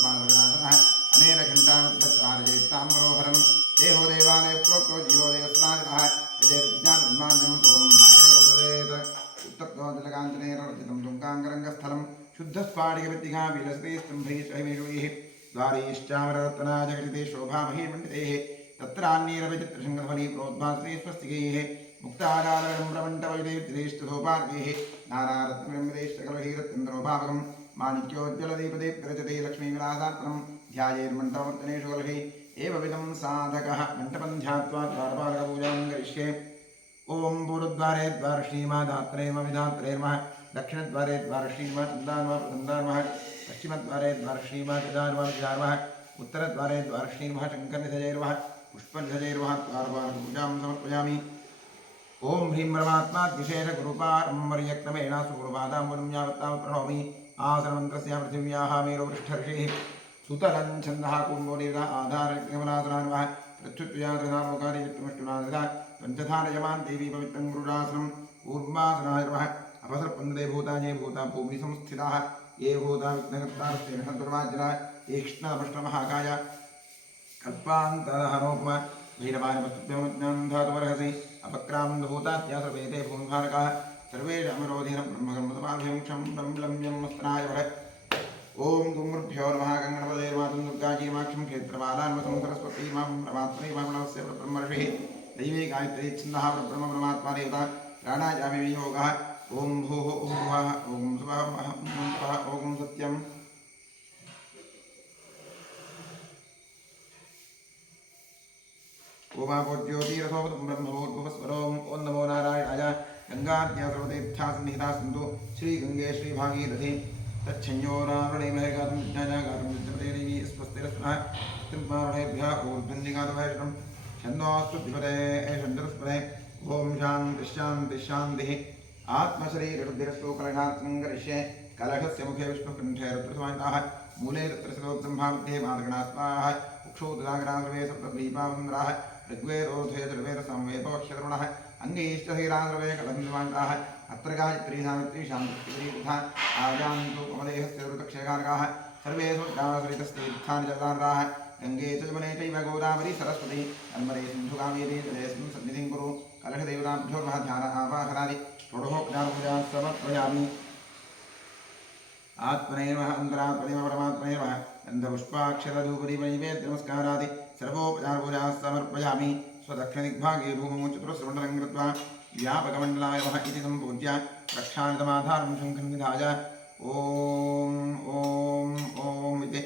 अनेन घण्टानुद्धारयेत्ताम्बरोहरं देहो देवालय प्रोक्तो जीवो देवस्नानः विजयज्ञानमान्यं सोम भावेत उत्तप्तोजलकाञ्चनेन रचितं तुङ्गाङ्गरङ्गस्थलं शुद्धस्फाटिकविद्यिका विलसते स्तम्भैः सहिमेषुैः द्वारीश्चामररत्नाजगजिते शोभामहीमण्डितैः तत्रान्यैरविचित्रशङ्खध्वनि प्रोद्भासते स्वस्तिकैः मुक्ताडालरम्रमण्डवैदेवतिरेष्टधोपार्गैः नानारत्नविमलेशकलहीरत्न्द्रोभावकं माणिक्योज्ज्वलदीपदीप्तरचते लक्ष्मीविलासात्मनं ध्यायेर्मण्डपवर्तनेषु कलहे एवविधं साधकः मण्डपं ध्यात्वा द्वारपालकपूजां करिष्ये। ओम पूर्वद्वारे द्वारश्रीमादात्रेयमविधात्रेर्मः दक्षिणद्वारे द्वारश्रीमा चन्दान्मः प्रसन्दान्मः पश्चिमद्वारे द्वारश्रीमा चदान्मः विचार्मः उत्तरद्वारे द्वारश्रीमः शङ्करनिधजैर्मः पुष्पनिधजैर्मः द्वारपालकपूजां समर्पयामि। ओम ह्रीं परमात्मा विशेषगुरुपारम्पर्यक्रमेण सुगुरुपादाम्बुलं यावत्तावत् प्रणौमि। आसनमन्त्रस्य पृथिव्याः मेरुपृष्ठऋषिः सुतलं छन्दः कुम्भोनिर्धा आधारगमनासनान्वः प्रत्युत्यादृधामोकारि वित्तमष्टुनादृधा पंचधारयमान देवी पवित्रं गुरुरासनं कूर्मासनायर्वः अपसर्पन्दे भूतानि भूता भूमि संस्थिताः ये भूता विघ्नकर्तारस्तेन सन्तुर्वाज्यः तीक्ष्णदमष्टमहाकाय कल्पान्तरहरोपम भैरवानवस्तुभ्यमज्ञानं धातुमर्हसि अपक्रामन्धभूतात्या सर्वेते भूमिभारकाः सर्वेषामरोधिनं ब्रह्मकर्मसमाभिमुक्षं ब्रह्मलम्यं मस्तनायवः। ओम गुरुभ्यो नमः। गंगणपते मातं दुर्गाजीमाक्षं क्षेत्रपालान्वसं सरस्वती मां परमात्मने मामनवस्य ब्रह्मर्षिः दैवी गायत्री छन्दः ब्रह्म परमात्मा देवता प्राणायामे वियोगः। ओम भूः ओम भुवः ओम सुवः ओम सत्यम्। ओमापोज्योतिरथोपतं ब्रह्मभूर्भुवस्वरोम ओं नमो नारायणाय। गंगाद्या सर्वतीर्था सन्निहिता सन्तु श्रीगंगे श्रीभागीरथी तच्छंयोरावृणीमहे गातुं विज्ञाना गातुं विद्यमते स्वस्तिरस्मः त्रिमारुणेभ्यः ऊर्ध्वन्निगातुभयशतं छन्दोऽस्तु द्विपदे एषन्दुस्पदे। ओम शान्ति शान्ति शान्तिः। आत्मशरीररुद्धिरस्तु कलशात्मं करिष्ये। कलशस्य मुखे विष्णुकण्ठे रुद्रसमाहिताः मूले रुद्रसलोब्रह्मामध्ये मातृगणाः स्वाहा उक्षोदरागणाः सर्वे सप्तद्वीपावन्द्राः ऋग्वेदोर्ध्वे सामवेदोऽक्षतरुणः अन्यैष्टधीराः सर्वे कलशसमाहिताः अत्र गायत्री सावित्री शान्तिः तथा आजान्तु कमलेहस्य ऋतक्षयकारकाः सर्वे स्वर्गासरितस्तीर्थानि जलार्हाः गंगे च यमुने चैव गोदावरी सरस्वती नर्मदे सिन्धु कावेरी जलेऽस्मिन् सन्निधिं कुरु। कलशदेवताभ्यो नमः। ध्यान आवाहनादि षोडशोपचारपूजां समर्पयामि। आत्मने नमः अन्तरात्मने नमः परमात्मने नमः। गन्धपुष्पाक्षरधूपदीपनैवेद्यनमस्कारादि सर्वोपचारपूजां समर्पयामि। स्वदक्षिणदिग्भागे भूमौ चतुरस्रमण्डलं कृत्वा व्यापकमण्डलाय नमः इति सम्पूज्य रक्षानिधमाधारं शङ्खं निधाय ओम ओम ओम इति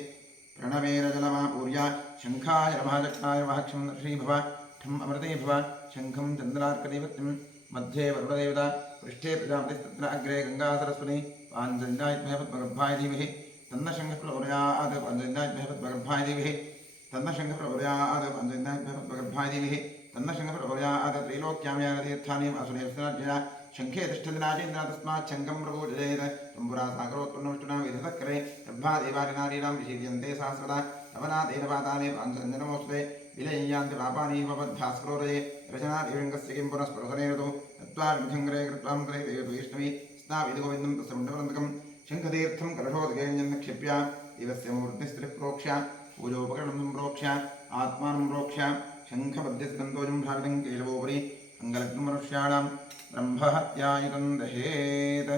प्रणवेरजलमापूर्य शङ्खाय नमः चक्राय नमः क्षं श्रीभव ठम् अमृते भव शङ्खं चन्द्रार्कदेवत्यं मध्ये वरुणदेवता पृष्ठे प्रजापतिस्तत्र अग्रे गंगा सरस्वती पाञ्चजन्यायद्भय पद्मगर्भाय धीमहि तन्न शङ्खप्रचोदयात् पाञ्चजन्यायद्भय पद्मगर्भाय धीमहि तन्न शङ्खप्रचोदयात् पाञ्चजन्यायद्भय पद्मगर्भाय धीमहि तन्न शङ्खप्रचोदयात् त्रैलोक्यां यागतीर्थानि असुरेभ्यः शङ्खे तिष्ठन्नाचेन्द्र तस्मात् शङ्खं प्रपूजयेत्। तुम्बुरा सागरोत्पन्नमुष्टुना विधतकरे गर्भादेवादिनारीणां विशीर्यन्ते सहस्रदा तवनादेन पाताले पाञ्चजन्यनमोऽस्ते विलय्यान्ति पापानि भवद्भास्करोदये रचनादेवङ्गस्य किं पुनः स्पृशनेरतु तत्त्वाभिघङ्ग्रे कृत्वां करे वैष्णवी स्नाविदगोविन्दं तस्य मुण्डवरन्तकं शङ्खतीर्थं कलशोदकेन्यन्नक्षिप्य देवस्य मूर्तिस्त्रिः प्रोक्ष्य पूजोपकरणं सम्प्रोक्ष्य आत्मानं प्रोक्ष्य शङ्खमध्यस्कन्दोजं भावितं केशवोपरि अङ्गलग्नं मनुष्याणां ब्रह्महत्यायुधं दहेत्।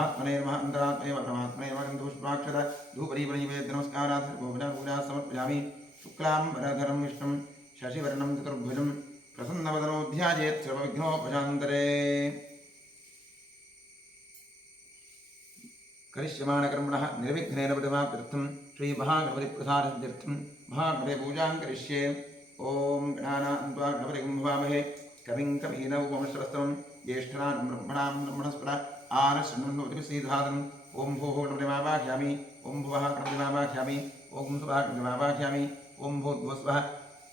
आत्मने नमः अन्तरात्मने परमात्मने नमः। गन्धपुष्पाक्षर धूपदीपनैवेद्यनमस्कारात् सर्वोपचारपूजां समर्पयामि। शुक्लाम्बरधरं विष्णुं शशिवर्णं चतुर्भुजं प्रसन्नवदनो ध्यायेत् सर्वविघ्नोपशान्तरे। करिष्यमाणकर्मणः निर्विघ्नेन प्रतिमाप्त्यर्थं श्रीमहागणपतिप्रसादसिद्ध्यर्थं महागणपतिपूजां करिष्ये। ओम गणानां त्वा गणपतिं भवामहे कविं कवीनमुपमश्रवस्तमं ज्येष्ठराजं ब्रह्मणां ब्रह्मणस्पदा आनशृण्वन्नोतिभिः ओम भूः गणपतिमावाह्यामि ओम भुवः गणपतिमावाह्यामि ओम सुवः गणपतिमावाह्यामि ओम भूर्भुवस्वः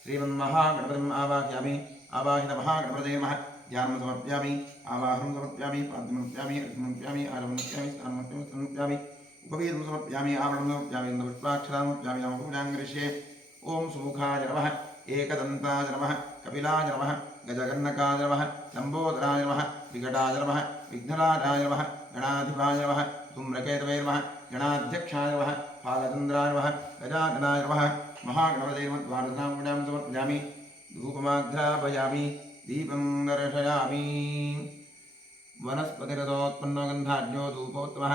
श्रीमन्महागणपतिम् आवाह्यामि। आवाहितमहागणपतये नमः। ध्यानं समर्पयामि। आवाहनं समर्पयामि। पाद्यमर्पयामि अर्घ्यमर्पयामि आरवणर्पयामि स्नानमर्पयामि उपवीतं समर्पयामि। आवरणं समर्पयामि। पुष्पाक्षरामर्पयामि। नामपूजां करिष्ये। ओम सुमुखाय नमः। एकदन्ताय नमः। कपिलाय नमः। गजकर्णकाय नमः। लम्बोदराय नमः। विकटाय नमः। विघ्नराजाय नमः। गणाधिपाय नमः। धूम्रकेतवे नमः। गणाध्यक्षाय नमः फालचन्द्राय नमः गजाननाय नमः महागणपतये नमः द्वादशाङ्गुल्यां समर्पयामि धूपमाघ्रापयामि दीपं दर्शयामि वनस्पतिरथोत्पन्नो गन्धाढ्यो धूपोत्तमः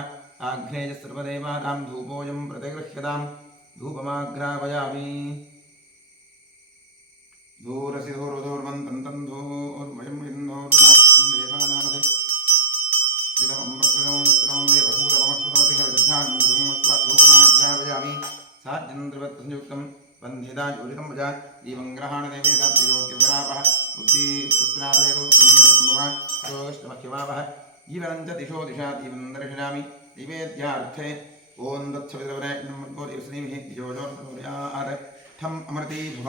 आघ्रेय सर्वदेवानां धूपोऽयं प्रतिगृह्यतां धूपमाघ्रापयामि धूरसि धूरुधूर्वन्तं धूर्वयं विन्दोर्वाप्तं देवानामसे इदमं प्रकृतं देवसूरममस्तुतमसिह विदधानं धूमस्वाधूमाघ्रापयामि साध्यन्द्रवत्संयुक्तं बन्धितायोजितं भजा दीपं ग्रहाणदेवेदात्तिरोग्यविरापः बुद्धिपुस्त्रापयेरुत्तमः योगश्चमख्यवावः जीवनं च दिशो दिशा दीपं दर्शयामि नैवेद्यार्थे ॐ दत्सवितवरेण्यं दिशोजोर्यार्थम् अमृती भव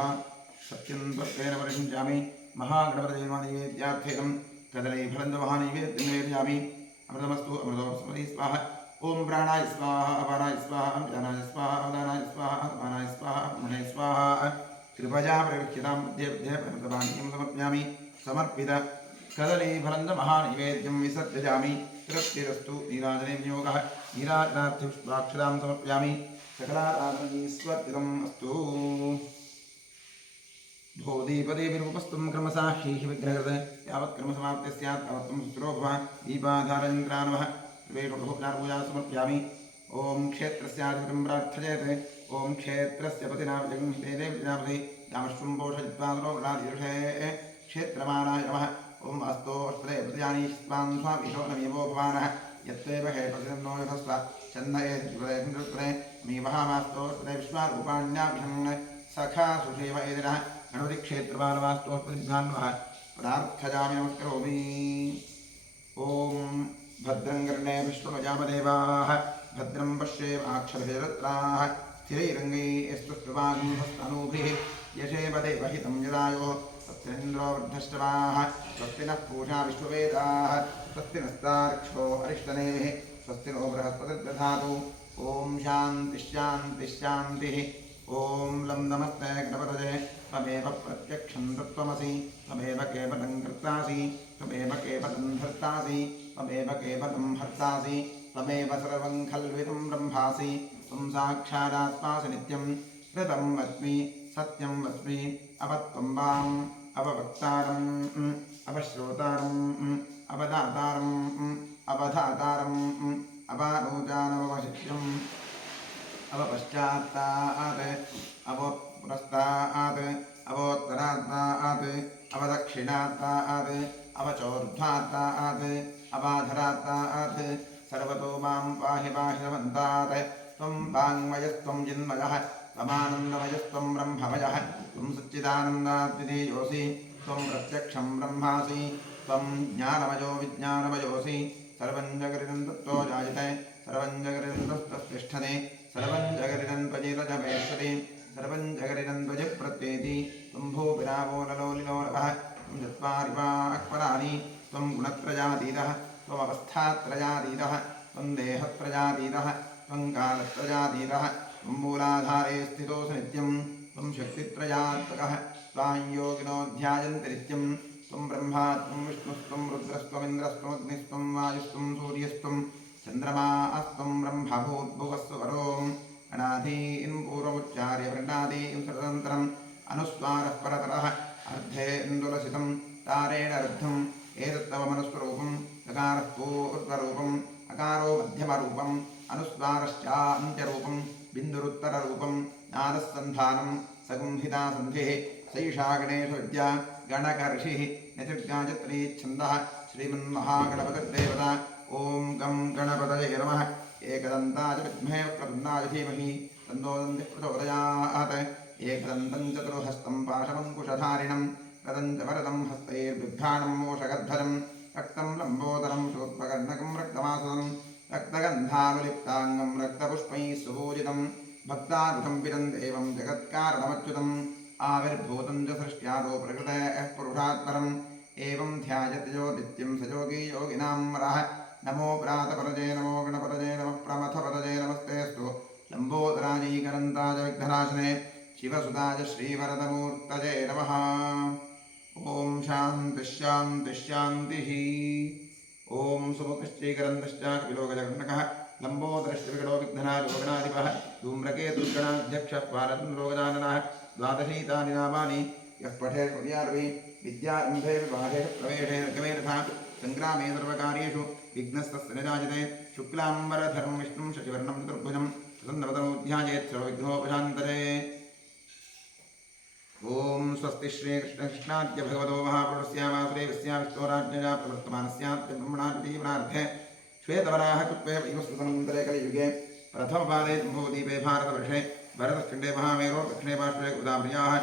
सत्यं त्वत्तेन परिषिञ्चामि महागणपतये नमः नैवेद्यार्थेनं कदलीफलं च महानैवेद्यं निवेदयामि अमृतमस्तु अमृतोऽस्मि स्वाहा ॐ प्राणाय स्वाहा अपानाय स्वाहा व्यानाय स्वाहा अवदानाय स्वाहा अपानाय स्वाहा महे स्वाहा कृपया प्रविख्यतां मध्ये मध्ये प्रमृतपानीयं समर्पयामि समर्पित कदलीफलं च महानैवेद्यं विसर्जयामि तृप्तिरस्तु नीराजने विनियोगः नीराजनार्थपुष्पाक्षतां समर्पयामि सकलाराधनीस्वर्पितम् अस्तु भोदीपदेविरूपस्त्वं क्रमसाक्षीः विग्रहकृत यावत् क्रमसमाप्तिः स्यात् तावत् सुरो भव दीपाधारयन्त्रा नमः सर्वेषु समर्पयामि ॐ क्षेत्रस्याधिपतिं प्रार्थयेत् ॐ क्षेत्रस्य पतिना जगन्हिते देवजापति यामश्वं पोषयित्वादीर्षे क्षेत्रमानाय नमः ॐ अस्तोष्पदे प्रतिजानी स्वान् स्वामीशो नमीवो भवानः यत्त्वेव हे प्रतिनो यथस्व चन्दये द्विपदे मीवहामास्तोष्पदे विश्वारूपाण्याभिषन् सखा सुषेव एदिनः गणपतिक्षेत्रपालवास्तोष्पदिभ्यान् नमः प्रार्थयामि नमस्करोमि ॐ भद्रं कर्णे विष्णुमजामदेवाः भद्रं पश्येमाक्षभिरत्राः स्थिरैरङ्गैस्तुष्टवागुंहस्तनूभिः यशेवदेवहितं यदायो स्वस्तिरिन्द्रो वृद्धश्रवाः स्वस्ति नः पूषा विश्ववेदाः स्वस्ति नस्तार्क्ष्यो अरिष्टनेमिः स्वस्ति नो बृहस्पतिर्दधातु ॐ शान्तिश्शान्तिश्शान्तिः ॐ लं नमस्ते गणपतये त्वमेव प्रत्यक्षं तत्त्वमसि त्वमेव केवलं कर्तासि त्वमेव केवलं भर्तासि त्वमेव केवलं हर्तासि त्वमेव सर्वं खल्विदं ब्रह्मासि त्वं साक्षादात्मासि नित्यं ऋतं वच्मि सत्यं वच्मि अवत्वं वाम् अववक्तारम् अवश्रोतारम् अवदातारम् अवधातारम् अवानोजानवशिष्यम् अवपश्चात्तात् अवपुरस्तात् अवोत्तरात्तात् अवदक्षिणात्तात् अवचोर्ध्वात्तात् अवाधरात्तात् सर्वतो मां पाहि पाहि समन्तात् त्वं वाङ्मयस्त्वं जिन्मयः त्वमानन्दमयस्त्वं ब्रह्ममयः त्वं सच्चिदानन्दाद्वितीयोऽसि त्वं प्रत्यक्षं ब्रह्मासि त्वं ज्ञानमयो विज्ञानमयोऽसि सर्वं जगरिदं तत्त्वो जायते सर्वं जगरिदं तत्त्वतिष्ठते सर्वं जगरिदं त्वजिरजमेष्यति सर्वं जगरिदं त्वजिप्रत्येति त्वं भूपिरावोललोलिलोलभः त्वं चत्वारिपाक्पराणि त्वं गुणत्रयातीतः त्वमवस्थात्रयातीतः त्वं देहत्रयातीतः त्वं कालत्रयातीतः त्वं मूलाधारे स्थितोऽसि नित्यं त्वं शक्तित्रयात्मकः त्वां योगिनो ध्यायन्ति नित्यं त्वं ब्रह्मा त्वं विष्णुस्त्वं रुद्रस्त्वमिन्द्रस्त्वमग्निस्त्वं वायुस्त्वं सूर्यस्त्वं चन्द्रमास्त्वं ब्रह्मभूद्भुवस्वरोम् अनादीन् पूर्वमुच्चार्य वृण्णादीन् स्वतन्त्रम् अनुस्वारः परतरः अर्धेन्दुलसितं तारेण रुद्धम् एतत्तवमनुस्वरूपं लकारः पूर्वरूपम् अकारो मध्यमरूपम् अनुस्वारश्चान्त्यरूपं बिन्दुरुत्तररूपं नादस्सन्धानं सगुंहिता सन्धिः सैषा गणेशविद्या गणकर्षिः नैतिर्गायत्रीच्छन्दः श्रीमन्महागणपतिर्देवता ॐ गं गणपतये नमः एकदन्ताय विद्महे वक्रतुण्डाय धीमहि तन्नो दन्तिः प्रचोदयात् एकदन्तं चतुर्हस्तं पाशमङ्कुशधारिणं रदं च वरदं हस्तैर्बिभ्राणं मोषगद्धरं रक्तं लम्बोदरं शोत्पकर्णकं रक्तमासुदं रक्तगन्धानुलिप्ताङ्गं रक्तपुष्पैः सुपूजितं भक्तानुतं विदं देवं जगत्कारणमच्युतम् आविर्भूतं च सृष्ट्यादो प्रकृतेः पुरुषात्परम् एवं ध्यायति यो नित्यं स योगी योगिनां वरः नमो प्रातपरजे नमो गणपतये नमः प्रमथपतये नमस्तेऽस्तु लम्बोदराजैकरन्ताय विघ्ननाशने शिवसुताय श्रीवरदमूर्तये नमः ॐ शान्तिश्शान्तिश्शान्तिः ॐ सुमुखश्चैकरन्तश्च कपिलो गजकर्णकः लंबोदरश्चविकटो विघ्नाधिपः धूम्रकेतुर्गणाध्यक्षः भारतन्द्रोगजाननः द्वादशीतानि नामानि यः पठेत् कुर्याद्वै विद्यारम्भे विवाहे प्रवेशे गवेरथा संग्रामे सर्वकार्येषु विघ्नस्तस्य न जायते शुक्लाम्बरधरं विष्णुं शशिवर्णं चतुर्भुजं प्रसन्नवदनो ध्यायेत् सर्वविघ्नोपशान्तये। ओम स्वस्ति श्रीकृष्णाद्य भगवतो महापुरुषस्य वासुदेवस्य विष्णोराज्ञया प्रवर्तमानस्याद्य ब्रह्मणाद्यजीवनार्थे श्वेतवराहकृत्वे वैवस्वतमन्तरे कलियुगे प्रथमपादे जम्बूद्वीपे भारतवर्षे भरतखण्डे महामेरो दक्षिणे पार्श्वे गोदावर्याः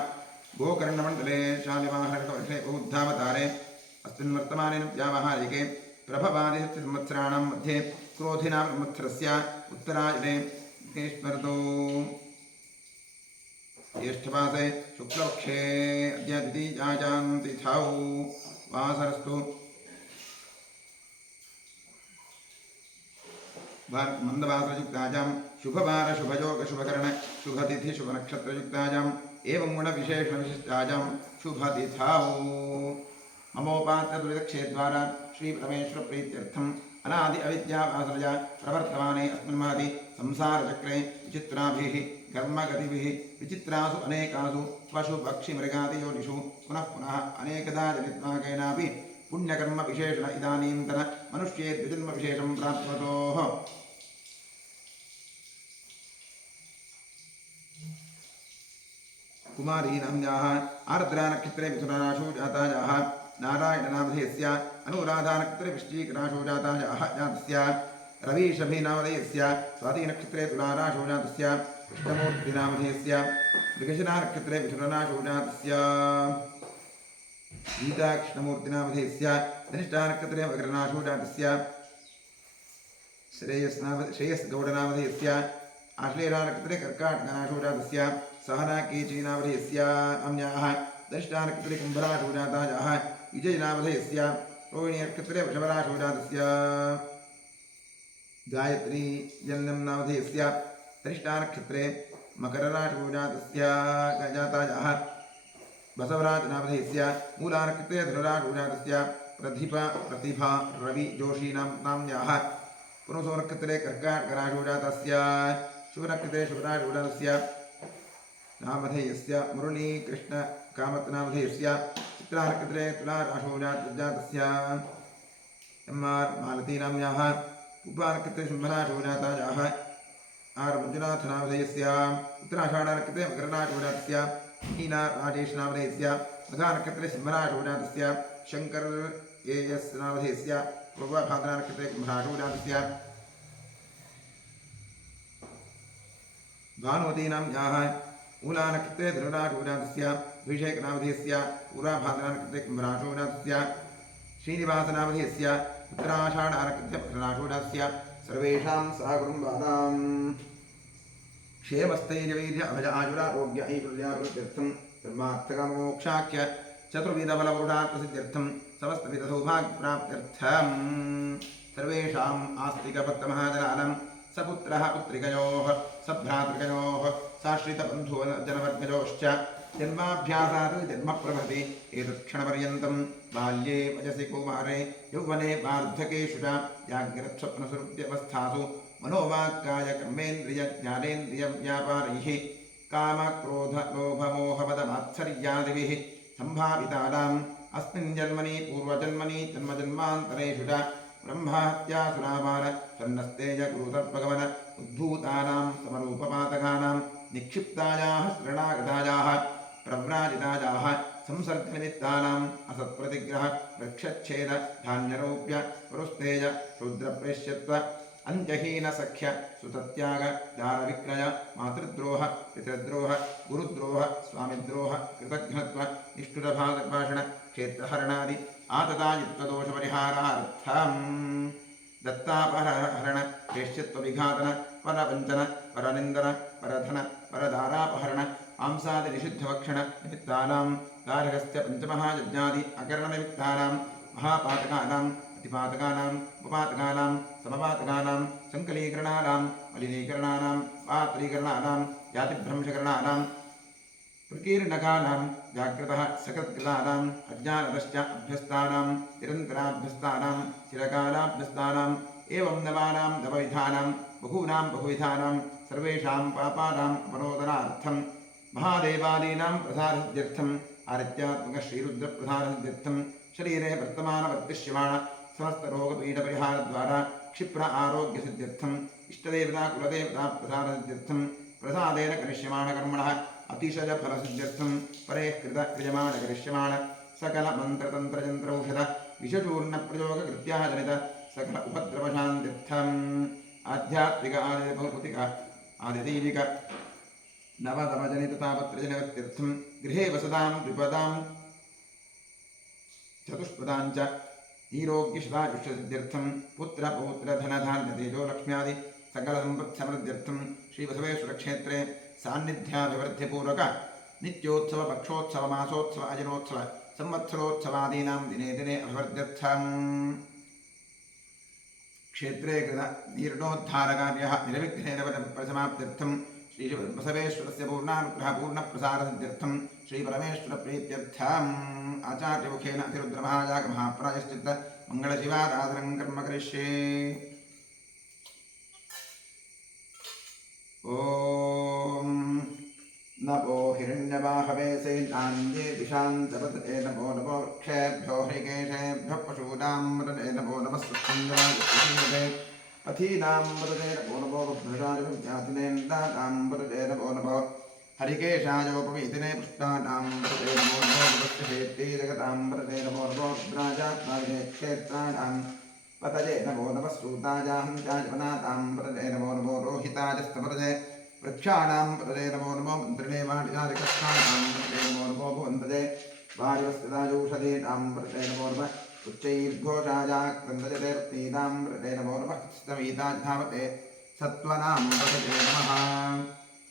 गोकर्णमण्डले शालिवाहनवर्षे बौद्धावतारे अस्मिन् वर्तमाने व्यावहारिके प्रभवादित्य संवत्सराणां मध्ये क्रोधिनां संवत्सरस्य उत्तरायणे स्मृतो ज्येष्ठमासे शुक्लपक्षे अद्य द्वितीयायां तिथौ वासरस्तु मंदवासरयुक्तायां शुभवार शुभयोग शुभकरण शुभतिथि शुभनक्षत्रयुक्तायाम् एवं गुणविशेषणविशिष्टायां शुभतिथौ ममोपात्तदुरितक्षेद्वारा श्रीपरमेश्वरप्रीत्यर्थम् अनादि अविद्यावासरया प्रवर्तमाने अस्मिन् महति संसारचक्रे विचित्राभिः कर्मगतिभिः विचित्रासु अनेकासु पशुपक्षिमृगादियोनिषु पुनः पुनः अनेकदा जनित्वा केनापि पुण्यकर्मविशेषण इदानीन्तन मनुष्ये द्विजन्मविशेषं प्राप्तवतोः कुमारीनाम्याः आर्द्रानक्षत्रे मिथुनराशौ जातायाः नारायणनामधेयस्य अनुराधानक्षत्रे वृश्चिकराशौ जातायाः जातस्य रवीशभिनामधेयस्य स्वातिनक्षत्रे तुलाराशौ जातस्य कृष्णमूर्तिनामधेयस्य मृगशिरानक्षत्रे मिथुनराशौ जातस्य गीताकृष्णमूर्तिनामधेयस्य धनिष्ठानक्षत्रे मकरराशौ जातस्य श्रेयस्गौडनामधेयस्य आश्लेषानक्षत्रे कर्काटकराशौ जातस्य सहना केचीनामधेयस्य नाम्याः धनिष्ठानक्षत्रे कुम्भराशौ जातायाः विजयनामधेयस्य रोहिणीनक्षत्रे वृषभराशौ जातस्य गायत्री जन्मनामधेयस्य धनिष्ठानक्षत्रे मकरराशौ जातस्य जातायाः बसवराजनामधेयस्य मूलानक्षत्रे धनुराशौ जातस्य प्रतिभा रवि जोशीनाम्याः पुनसोनक्षत्रे कर्काटकराशौ जातस्य शुभनक्षत्रे शुभराशौ जातस्य नामधेयस्य मुरलीकृष्णकामतनामधेयस्य चित्रानक्षत्रे तुलाराशौ जातस्य मालतीनाम्याः उपानक्षत्रे सिंहराशौ जातायाः मंजुनाथनामधेयस्य उत्तराषाढनक्षत्रे मकरराशौ जातस्य मीना राजेशनामधेयस्य मघानक्षत्रे सिंहराशौ जातस्य शंकर एएस नामधेयस्य पूर्वभाद्रानक्षत्रे कुम्भराशौ जातस्य भानुमतीनाम्याः मूलानक्षत्रे धनुराशौ जातस्य अभिषेकनामधेयस्य पूर्वभाद्रानक्षत्रे कुम्भराशौ जातस्य श्रीनिवासनामधेयस्य उत्तराषाढनक्षत्रे मकरराशौ जातस्य सर्वेषां सहकुटुम्बानां क्षेमस्थैर्यवीर्य अभज आयुरारोग्य ऐश्वर्याभिवृद्ध्यर्थं धर्मार्थकामोक्षाख्य चतुर्विधबलपुरुषार्थसिद्ध्यर्थं समस्तविधसौभाग्यप्राप्त्यर्थं सर्वेषाम् आस्तिकभक्तमहाजनानां सपुत्रः पुत्रिकयोः सभ्रातृकयोः साश्रितबन्धुजनवर्गयोश्च जन्माभ्यासात् जन्म प्रभृति एतत्क्षणपर्यन्तं बाल्ये वयसि कौमारे यौवने वार्धकेषु च जाग्रत्स्वप्नसुप्त्यवस्थासु मनोवाक्काय कर्मेन्द्रिय ज्ञानेन्द्रिय व्यापारैः कामक्रोधलोभमोहपदमात्सर्यादिभिः सम्भावितानाम् अस्मिन् जन्मनि पूर्वजन्मनि जन्मजन्मान्तरेषु च ब्रह्महत्यासुरापार सन्नस्तेज गुरुतर्पगमन उद्भूतानां समरूपपातकानां निक्षिप्तायाः शरणागतायाः प्रव्राजितायाः संसर्गनिमित्तानाम् असत्प्रतिग्रह वृक्षच्छेद धान्यरोप्य पुरुस्तेज शूद्रप्रेष्यत्व अंजहीन सख्य सुतत्याग दारविक्रय मातृद्रोह पितृद्रोह गुरुद्रोह स्वामिद्रोह कृतघ्नत्व निष्ठुरभाषण क्षेत्रहरणादि आततायुक्तदोषपरिहारार्थम् दत्तापहरण श्रेष्ठत्वविघातन परवञ्चन परनिन्दन परधन परदारापहरण आंसादि निषिद्धभक्षण निमित्तानां गार्हस्थ्य पंचमहायज्ञादि अकरणनिमित्तानां महापातकानां अतिपातकानां उपपातकानां समपातकानां संकलीकरणानां मलिनीकरणानां पात्रीकरणानां जातिभ्रंशकरणानां प्रकीर्णकानां जाग्रतः सकत्कृतानाम् अज्ञानतश्च अभ्यस्तानां निरन्तराभ्यस्तानां चिरकालाभ्यस्तानाम् एवं नवानां नवविधानां बहूनां बहुविधानां सर्वेषां पापानाम् अपनोदनार्थं महादेवादीनां प्रसादसिद्ध्यर्थम् आदित्यात्मकश्रीरुद्रप्रसादसिद्ध्यर्थं शरीरे वर्तमानवर्तिष्यमाण समस्तरोगपीडपरिहारद्वारा क्षिप्र आरोग्यसिद्ध्यर्थम् इष्टदेवता कुलदेवता प्रसादसिद्ध्यर्थं प्रसादेन करिष्यमाणकर्मणः अतिशयफलसिद्ध्यर्थं परेः कृतक्रियमाणकरिष्यमाण सकलमन्त्रतन्त्रयन्त्रौषध विषचूर्णप्रयोगकृत्याजनित सकल उपद्रवशान्त्यर्थम् आध्यात्मिक आदिभौतिक आदिदैविक नवदमजनिततापत्रजनवत्यर्थं गृहे वसतां द्विपदां चतुष्पदां च ईरोग्यशतायुष्यसिद्ध्यर्थं पुत्रपौत्रधनधान्यतेजो लक्ष्म्यादि सकलसम्पत्समृद्ध्यर्थं श्रीबसवेश्वरक्षेत्रे सान्निध्याभिवृद्धिपूर्वक नित्योत्सव पक्षोत्सव मासोत्सव अजनोत्सव संवत्सरोत्सवादीनां दिने दिने अभिवर्ध्यर्थम् क्षेत्रे कृत जीर्णोद्धारकार्यः निर्विघ्नेन परिसमाप्त्यर्थं श्रीबसवेश्वरस्य पूर्णानुग्रह पूर्णप्रसादसिद्ध्यर्थं श्रीपरमेश्वरप्रीत्यर्थम् आचार्यमुखेन अतिरुद्रमहायागमहाप्रायश्चित्त मङ्गलशिवाराधनं कर्म करिष्ये। ॐ नमो हिरण्यबाहवे सैनान्ये दिशान्तपतये नमो नमो वृक्षेभ्यो हरिकेशेभ्यः पशूनां मृते नमो नमः सुन्दराय पथीनां मृते नमो नमो बभ्रजातिनेन्दानां मृते नमो नमो हरिकेशायोपवीतिने पुष्टानां मृते नमो नमो भवत्यहेत्ते जगतां मृते नमो नमो रुद्राजात्माविने क्षेत्राणां पतये नमो नमः सूतायां जायवनानां मृते नमो नमो रोहिताजस्तमृते वृक्षाणां पतये नमो नमो मन्त्रिणे वाणिजालिकस्थानां पतये नमो नमो भुवन्तजे वायुवस्थितायूषधीनां पतये नमो नमः उच्चैर्घोषायाक्रन्दजतेर्तीनां पतये नमो नमः स्तवीताधावते सत्त्वनां पतये नमः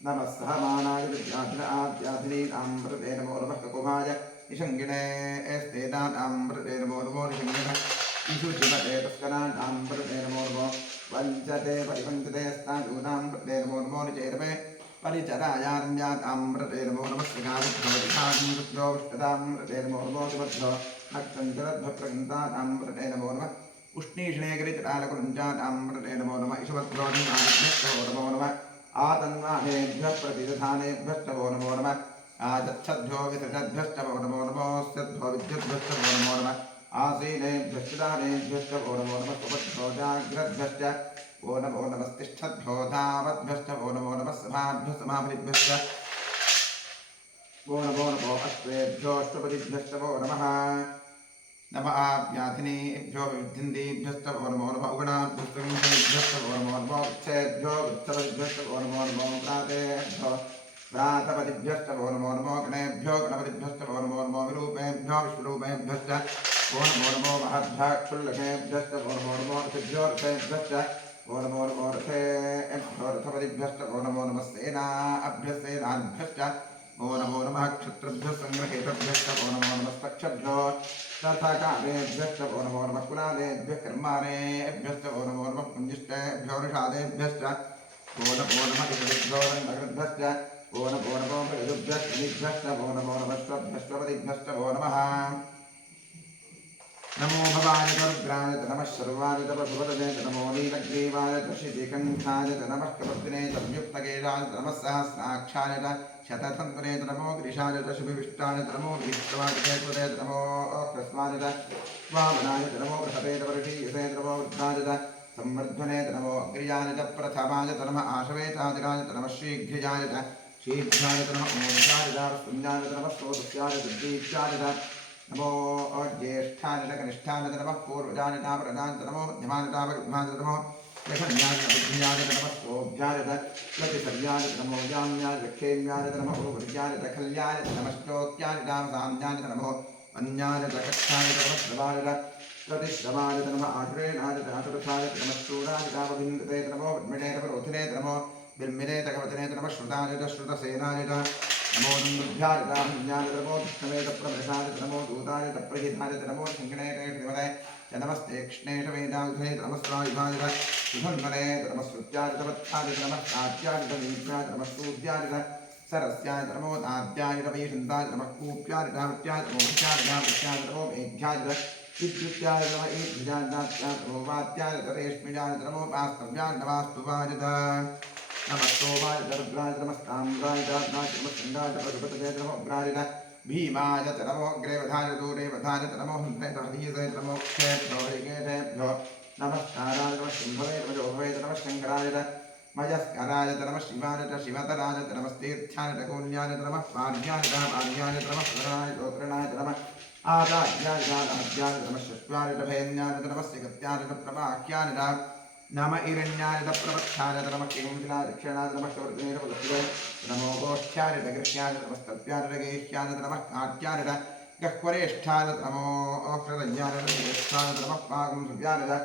नमः सहमानाय विद्याधिन आद्याधिनीनां पतये नमो नमः ककुभाय निषङ्गिणे एस्तेनानां पतये नमो नमो निषङ्गिणः ईशुचिमते तस्कराणां पतये नमो नमो वञ्चते परिवञ्चते स्तायूनां पतये नमो नमो निचेरमे परिचरायारण्यातां पतये नमो नमः श्रीकाविद्भवतिकां विष्टतां पतये नमो नमो सुभद्रो नक्तञ्चरद्भप्रगन्तानां पतये नमो नमः उष्णीषणेकरिचरालकुलञ्चानां पतये नमो नमः ईशवद्रोणीभ्यो नमो नमः आतन्वाहेभ्यः प्रतिदधानेभ्यश्च वो नमो नमः आजच्छद्भ्यो विसृजद्भ्यश्च वो नमो नमोऽस्यद्भ्यो विद्युद्भ्यश्च वो नमो नमः आसीनेभ्यश्च दानेभ्यश्च वो नमो नमः सुपद्भ्यो जाग्रद्भ्यश्च वो नमो नमस्तिष्ठद्भ्यो धावद्भ्यश्च वो नमो नमः सभाभ्यः समाभृभ्यश्च वो नमो नमो अश्वेभ्योऽष्टपदिभ्यश्च वो नमः नमः आव्याधिनेभ्यो विद्धिन्देभ्यश्च वो नमो नमः उगणाभ्यश्च वो नमो नमः वृक्षेभ्यो वृक्षपदिभ्यश्च वो नमो नमः प्रातेभ्यो प्रातपदिभ्यश्च वो नमो नमः गणेभ्यो गणपतिभ्यश्च वो नमो नमः विरूपेभ्यो विष्णुरूपेभ्यश्च वो नमो नमो महद्भ्याक्षुल्लकेभ्यश्च वो नमो नमो ऋषिभ्यो रथेभ्यश्च वो नमो नमो रथेभ्यो रथपदिभ्यश्च वो नमो नमः सेनाभ्यश्च वो नमो नमः क्षत्रिभ्यः सङ्ग्रहेतभ्यश्च वो नमो नमस्तक्षभ्यो तथाकामेभ्यश्च वो नमो नमः कुलालेभ्यः कर्माणेभ्यश्च वो नमो नमः पुञ्जिष्टेभ्यो निषादेभ्यश्च वो नमो नमः ऋषिभ्यो नगरभ्यश्च वो नमो नमो मृगभ्यश्च वो नमो नमः स्वभ्यश्वपदिभ्यश्च वो नमः नमो भवाय रुद्राय नमः सर्वाय पशुपतये नमो नीलग्रीवाय ऋषिकण्ठाय नमः कपर्दिने संयुक्तकेशाय नमः सहस्राक्षाय शततन्त्रे नमो गिरिशाय शुभिविष्टाय नमो विष्टवाय नमो ह्रस्वाय वामनाय नमो बृहते वर्षीयसे नमो वृद्धाय संवर्धने नमो अग्र्याय प्रथमाय नमः आशवेतादिराय नमः शीघ्रियाय शीघ्राय नमः ओंकाय शून्याय नमः सोदस्याय सिद्धीक्षाय नमो ज्येष्ठाय कनिष्ठाय नमः पूर्वजाय नापरदाय नमो मध्यमाय नापगर्भाय नमो यशन्याय बुद्धियाय नमः सोभ्याय प्रतिसर्याय नमो याम्याय लक्ष्येम्याय नमः भूर्याय खल्याय नमश्लोक्याय साम्याय नमो अन्याय कक्षाय नमः श्रवाय प्रतिश्रवाय नमः आश्रयणाय चतुर्थाय नमः शूराय कामबिन्दुते नमो विद्मिने रोधिने नमो बिल्मिने कवचने नमः श्रुताय श्रुतसेनाय नमो दुर्भ्याय रामज्ञाय नमो विष्णवे प्रभृषाय नमो दूताय प्रहिताय नमो शङ्कणे श्रीमते च नमस्ते कृष्णेश वेदायुधे नमस्वायुधाय सुधन्वने नमः श्रुत्याय वत्थाय नमः कात्याय नीत्याय नमः सूर्याय सरस्याय नमो नाद्याय रवीशन्ताय नमः कूप्याय रामत्याय नमो भृत्याय नमो मेघ्याय विद्युत्याय नमः ईद्विजान्नात्याय नमो वात्याय तरेष्मिजाय नमो वास्तव्याय नमस्तुवाय नमस्तोमाय रुद्राय नमस्ताम्राय दात्नाय नमस्कन्दाय पशुपतये नमो उग्राय भीमाय च नमो अग्रेवधाय दूरेवधाय च नमो हन्तये नमो क्षेभ्यो हरिकेशेभ्यो नमस्काराय नमः शुम्भवे नमः जोभवे नमः शङ्कराय मयस्कराय नमः शिवाय च शिवतराय नमस्तीर्थ्याय कौल्याय नमः पार्याय नमः प्रणाय गोत्रणाय नमः आदाज्ञाय आद्याय नमः शश्वाय भेन्याय नमः सिगत्याय प्रवाक्याय नम इरण्याय प्रवक्षाय नमः किंशिलाय दक्षिणाय नमः शवर्धने नमः नमो गोष्ठ्याय गृह्याय नमस्तव्याय गेह्याय नमः काट्याय गह्वरेष्ठाय नमो हृदयाय ज्येष्ठाय नमः पागं सुव्याय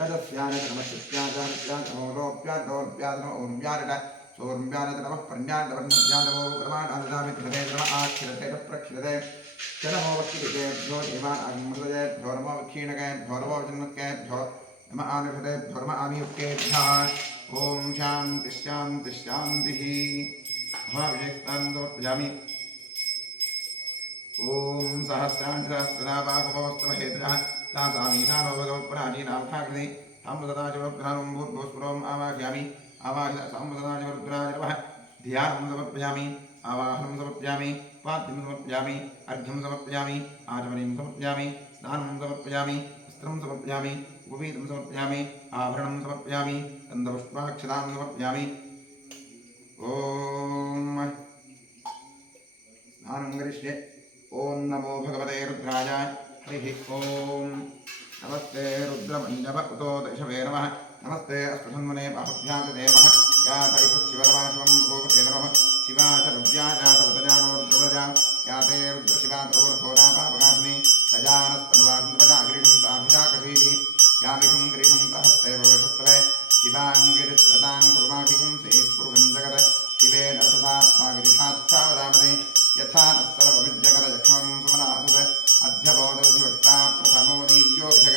रजस्याय नमः शुक्याय नमो लोप्याय लोप्याय नमो ऊर्व्याय सौर्व्याय नमः पर्ण्याय वर्णव्याय नमो प्रमाणाय नमः आक्षिरते प्रक्षिरते नमो वक्षितेभ्यो देवान् अग्निमृतयेभ्यो नमो क्षीणकेभ्यो नमो जन्मकेभ्यो नमः आनिषदेभ्यो नमः आनियुक्तेभ्यः ॐ शान्तिः शान्तिः शान्तिः महाभिषेक्तां समर्पयामि ॐ सहस्राणि सहस्रदा बाहुभोस्तवहेतुः तासामीशानो भगवत्प्राचीनामुखाकृति साम्बसदाशिवप्रधानं भूर्भुवस्फुरम् आवाहयामि आवाहित साम्बसदाशिवरुद्राय नमः ध्यानं समर्पयामि आवाहनं समर्पयामि पाद्यं समर्पयामि अर्घ्यं समर्पयामि आचमनीं समर्पयामि स्नानं समर्पयामि वस्त्रं समर्पयामि उपवीतं समर्पयामि आभरणं समर्पयामि गन्धपुष्पाक्षतां समर्पयामि ॐ स्नानं करिष्ये ॐ नमो भगवते रुद्राय हरिः ॐ नमस्ते रुद्रमन्यव उतो दशवे नमः नमस्ते अस्तुषन्मने बाहुभ्यां देवः या तैषु शिवरवाशिवं भूपते नमः शिवा च रुद्या जातवतजानो रुद्रवजा या ते रुद्रशिवातोर्होरा पापकाशिनी सजानस्तनुवासुपजा गिरिशं साभिषाकशीः यामिषं गिरिशं सहस्ते रोषस्तवे शिवाङ्गिरित्रतां कुर्माधिकं सेस्पुरुषं जगत् शिवेन रथसात्मा गिरिशाच्छावदामते यथा नः सर्वविद्यगरजक्ष्मं सुमनासुत अध्यबोधधिवक्ता प्रथमो दीव्योऽभिषग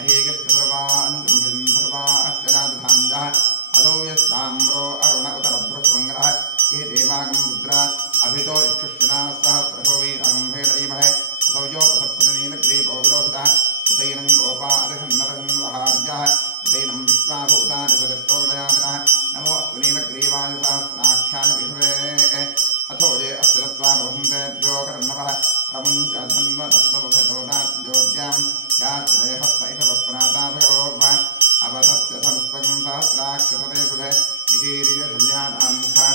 अहेगश्च सर्वाञ्जुम्भिं सर्वाश्चजादधाञ्जः अदौ यस्ताम्रो अरुण उत रभ्रस्वङ्गरः ये देवागं रुद्रा अभितो यक्षुश्चनाः सहस्रशो वीरागम्भेण इमहे असौ यो असत्पतिनीलग्रीपो विलोहितः उतैनं गोपा अरिषन्नरन्वहार्यः उतैनं विश्वाभूतानिषदष्टोदयातनः नमो अस्तुनीलग्रीवाय सहस्राख्याय विष्णुवे अथो ये अस्थिरत्वारोहन्तेभ्यो कर्णवः प्रमुञ्चधन्वतस्वभुभजोदात्योद्यां याचदेहस्तैषवस्पनाथा भगवोर्वा अवतत्यथमुस्तकं सहस्राक्षसते सुधे निशीर्यशल्यानां मुखा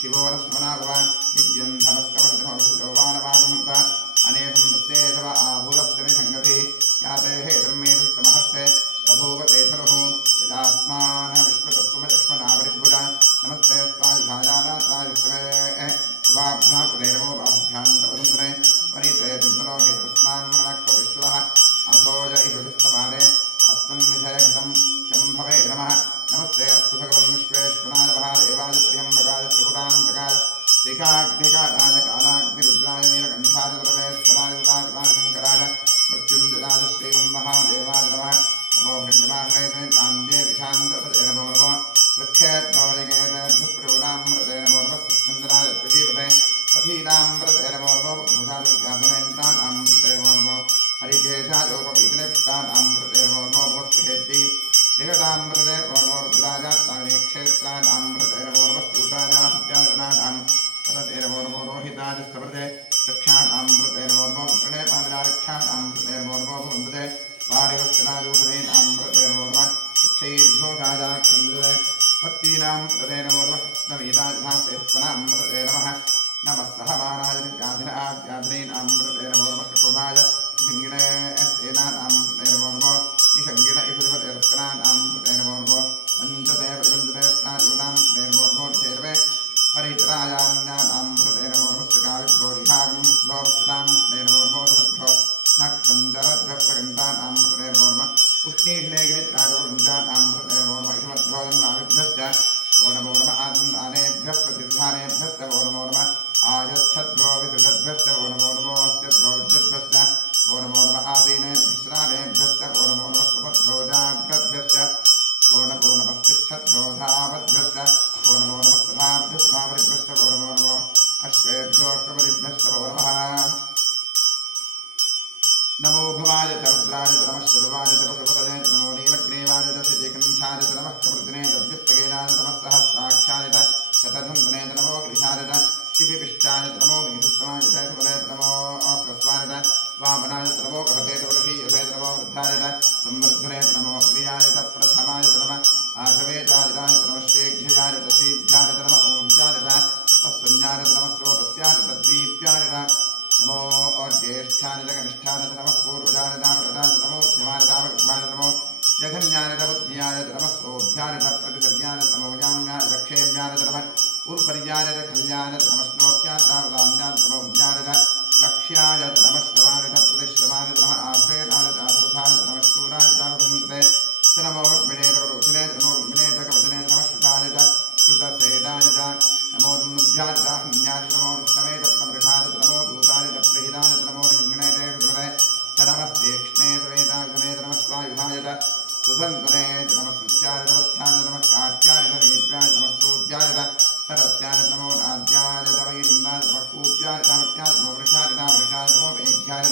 शिवोरस्मना भव नित्यं धनस्कवर्धनोषुजोवानवागमुत अनेकं दस्येधव आभूरस्य निषङ्गति याते हेतर्मे दुष्टमहस्ते बभूव ते धनुः यजास्मान् विश्वतत्त्वमलक्ष्मणावरिद्भुज नमस्ते स्वायुधायानात्रायुष्टवे उभाभ्यां प्रदेनमो बाहुभ्यां तपसुन्दरे परिते सुन्दरो हेतस्मान् मरणक्व विश्वः अथोज इषुदुस्तमाने अस्मन्निधयहितं शम्भवे नमः नमस्ते अस्तु भगवन् विश्वेश्वराय महादेवाय त्र्यम्बकाय त्रिपुरान्तकाय श्रीकाग्निकाराय कालाग्निरुद्राय नीलकण्ठाय सर्वेश्वराय शङ्कराय मृत्युञ्जयाय श्रीमन्महादेवाय नमः नमो भृण्यमाग्नेते तान्ये दिशान्तपदे नमो नमो वृक्षेभ्योरिकेतेभ्यः प्रभुनामृते नमो नमः सुस्मञ्जनाय प्रदीपते पथीनामृते नमो नमो भूषादुर्यातनेन्तानामृते नमो नमो हरिकेशायोपवीतनेष्टानामृते नमो नमो भोक्तिहेति निगतामृते नमो नमो रुद्राजात्तानि क्षेत्राणामृते नमो नमः स्तूताजात्याजनानां पतते नमो नमो रोहिताय स्तवते रक्षाणामृते नमो नमो प्रणयपादरक्षाणामृते नमो नमो भवन्तते वारिवत्सनादूषणेनामृते नमो नमः उच्चैर्घोषाजाक्रन्दते पत्तीनामृते नमो नमः नवीताजनामृते नमः नमः सहमानाय व्याधिनाव्याधिनेनामृते नमो नमः कुमाय निषङ्गिणे सेनानामृते नमो नमो निषङ्गिण इषुधिपते रस्करानामृते नमो नमो वञ्चते वञ्चते स्नाजूनामृते नमो नमो चेर्वे परिचरायान्यानामृते नमो नमः सकाविभ्यो निषाग्भ्योऽस्तामृते नमो नमो सुभद्भ्यो नक्तञ्जरद्भ्यः प्रगन्तानामृते नमो नमः उष्णीर्णेगिरित्राजवृञ्जानामृते नमो नमः इषुमद्भ्यो जन्माभिभ्यश्च ओ नमो नमः आनन्दानेभ्यः प्रतिधानेभ्यश्च ओ नमो नमः आयच्छद्भ्यो विसृजद्भ्यश्च ओ नमो नमो अस्यद्भ्यो विद्युद्भ्यश्च ओ नमो नमः आदीनेभ्यश्रानेभ्यश्च ओ नमो नमः सुमद्भ्यो जाग्रद्भ्यश्च ओ नमो नमः तिष्ठद्भ्यो धावद्भ्यश्च ओ नमो नमः सभाभ्यः सभावरिभ्यश्च ओ नमो नमो अश्वेभ्यो अश्वपरिभ्यश्च ओ नमः नमो भवाय च रुद्राय नमः शर्वाय पशुपतये नमो नीलग्रीवाय श्रीकण्ठाय नमः कमृतने दव्युक्तगेनाय नमः सहस्राक्षाय शतधन्वने नमो गिरिशाय शिविपिष्टाय नमो मीनोत्तमाय शुभदे नमो अक्रस्वाय वामनाय नमो बृहते वृषीयसे नमो वृद्धाय संवर्धने नमो प्रियाय प्रथमाय नमः आशवेजाय नमः शेघ्याय श्रीभ्याय नमः ऊर्जाय वस्वन्याय नमः स्रोतस्याय तद्वीप्याय नमो ज्येष्ठाय कनिष्ठाय नमः पूर्वजाय प्रदाय नमो ध्यमाय वृद्धाय नमो जघन्याय बुद्ध्याय नमः सोभ्याय प्रतिसर्याय नमो याम्याय दक्षेम्याय नमः उर्पर्याय कल्याण नमः श्लोक्याय रामदान्याय नमो ज्ञाय कक्ष्याय नमः श्रवाय प्रतिश्रवाय नमः आश्रयणाय आश्रथाय नमः शूराय वृन्दते नमो वक्मिने रोहिणे नमो विघ्ने कवचने नमः श्रुताय श्रुतसेनाय नमो दुम्भ्याय हन्याय नमो विष्णवे प्रमृषाय नमो दूताय प्रहिताय नमो हिङ्गणे नमस्तेक्ष्णे सवेदाग्ने नमः स्वायुधाय सुधन्वने नमः सुत्याय नमस्याय नमः काट्याय नेप्याय नमः सूद्याय सरस्याय नमो नाद्याय वैनन्दाय नमः कूप्याय नमत्याय नमो वृषाय नमो मेघ्याय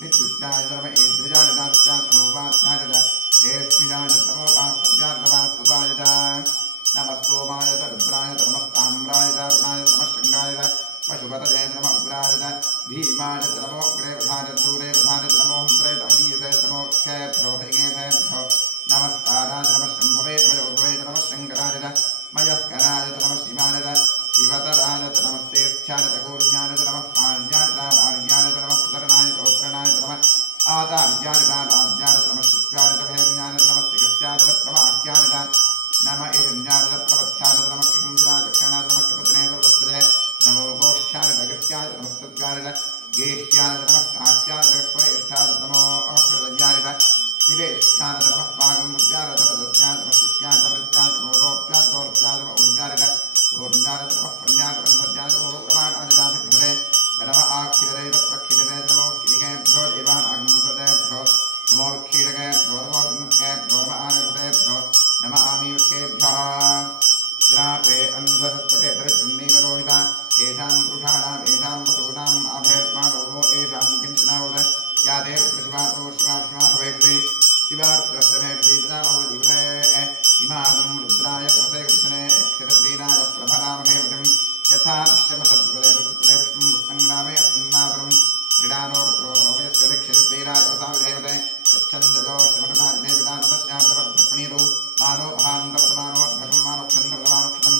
विद्युत्याय नमः ऐन्द्रजाय नमो वात्याय हेष्मिनाय नमो वास्तव्याय नमः स्तुपाय नमः सोमाय रुद्राय नमः ताम्राय रुणाय नमः शृङ्गाय पशुपतये नमः उग्राय भीमाय नमो अग्रेवधाय दूरे वधाय नमो प्रेतहनीयते नमो क्षेभ्यो हरिकेभ्यो नमस्काराय नमः शम्भवे नमोभवे नमः शङ्कराय मयस्कराय नमः शिवाय शिवतराय नमस्तेर्थ्याय कूर्ण्याय नमः पाण्याय भार्याय नमः प्रतरणाय गौत्रणाय नमः आदार्याय दाद्याय नमः शुक्राय भैर्याय नमः सिगत्याय प्रवाह्याय नमः हिरण्याय प्रवत्याय नमः किंजराय दक्षिणाय नमः कपतने वस्तुते नमो गोष्ठ्याय गृह्याय नमस्तद्गाय गेह्याय नमः काट्याय क्वरेष्ठाय नमो अकृतज्ञाय निवेश्याय नमः पागम्याय पदस्याय नमः शुक्याय हृत्याय नमो रोप्याय गौरप्याय नमः ऊर्जाय ऊर्जाय नमः पुण्याय वनस्पत्याय नमो प्रमाणाय दाभिधरे नमः आक्षिरे प्रक्षिरे नमो किरिकेभ्यो देवानागमसदेभ्यो नमो क्षीरकेभ्यो नमो दिङ्केभ्यो नमः आनगतेभ्यो नमः आमीवकेभ्यः द्रापे अन्धसत्पटे दरिद्रन्नीकरोहिता येषां पुरुषाणाम् येषां पशूनाम् आभेर्माणो येषां किञ्चनावद या ते रुद्रशिवात्मो शिवा हवेक्षि शिवारुद्रस्य भेक्षि तदामवदिवसे इमागं रुद्राय तमसे कृष्णे क्षरद्वीराय प्रभरामहेवतिं यथा नश्यमसद्वदे रुद्रे विष्णुं पुष्पङ्ग्रामे अस्मिन्नापरं क्रीडानो रुद्रोपनोपयस्य क्षरद्वीराय तवसाविधेवते यच्छन्दजोष्टमरुणाय नेविदानतस्यामृतवर्धप्रणीतौ मानो अहान्तपतमानो अध्वकं मानोक्षन्दपतमानोक्षितं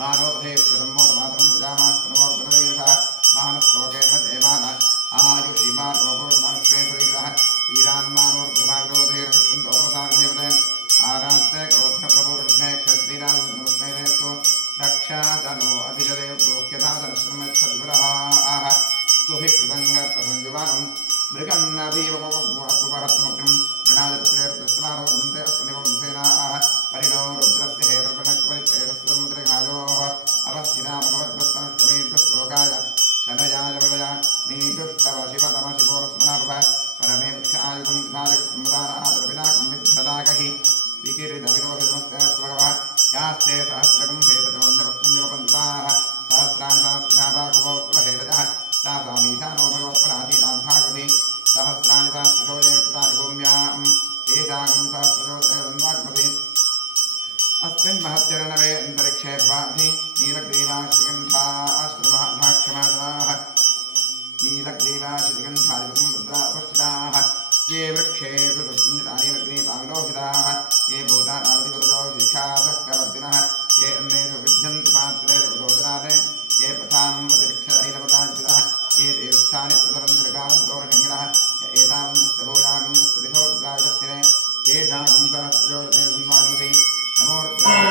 मानो अधे प्रथमोदमातरं प्रजामास्तनमोर्धरवीरः मानस्तोकेन देवान आयुषि मानोभोटमानश्रेष्ठवीरः वीरान्मानोर्धभागरोधेरहस्तन्तोर्वसाविधेवते आरात्ते गोघ्नप्रभुर्षे क्षत्रिराज नमस्मेरेस्तु रक्षा तनो अधिजरे प्रोह्यधातनश्रमच्छद्विरः आह स्तुहि श्रुतङ्गत्वसंजुवानं मृगन्नभीवमुपहत्मुखं गणादित्रेर्दस्वारोधन्ते अस्मनिवंसेना आह परिणो रुद्रस्य हेतर्पणक्वरिच्छेदस्वमुद्रघायोः अवस्थिना भगवद्वस्तनश्वमेभ्यस्तोकाय शनयाय वरया मीदुष्टव शिवतम शिवोरस्मनार्भः परमे वृक्ष आयुधं विधायकमुदार आदरविनाकं विद्धदाकहि विकिरितविरोहितमस्ते स्वगवः यास्ते सहस्रकं हेतजोन्यवस्मन्यवपन्ताः सहस्राणि सहस्रनाभाकुभोत्तरहेतजः तासामीशानो भगवत्पराधीनां भागवति सहस्राणि सहस्रशोजयत्राभूम्यां येषाकं सहस्रशोजयन्वाग्मति अस्मिन् महत्यरणवे अन्तरिक्षे द्वाभि नीलग्रीवाश्रिगन्धाश्रमधाक्षमाणाः नीलग्रीवाश्रिगन्धादिवं रुद्रा उपस्थिताः ये वृक्षेषु नीलग्रीवाविलोहिताः ये भूतानावधिपतयो शिखासक्कवर्तिनः ये अन्येषु विद्यन्ति पात्रेर्वदोदरादे ये पथाम्बतिरिक्षैलपदाजितः ये तीर्थानि प्रतरन्तिर्गावन्तोरहिङ्गिणः एतावन्तभूयागं दिशो रुद्राविदस्थिरे तेषागं सहस्रजोदते संवाग्मति नमो रुद्राय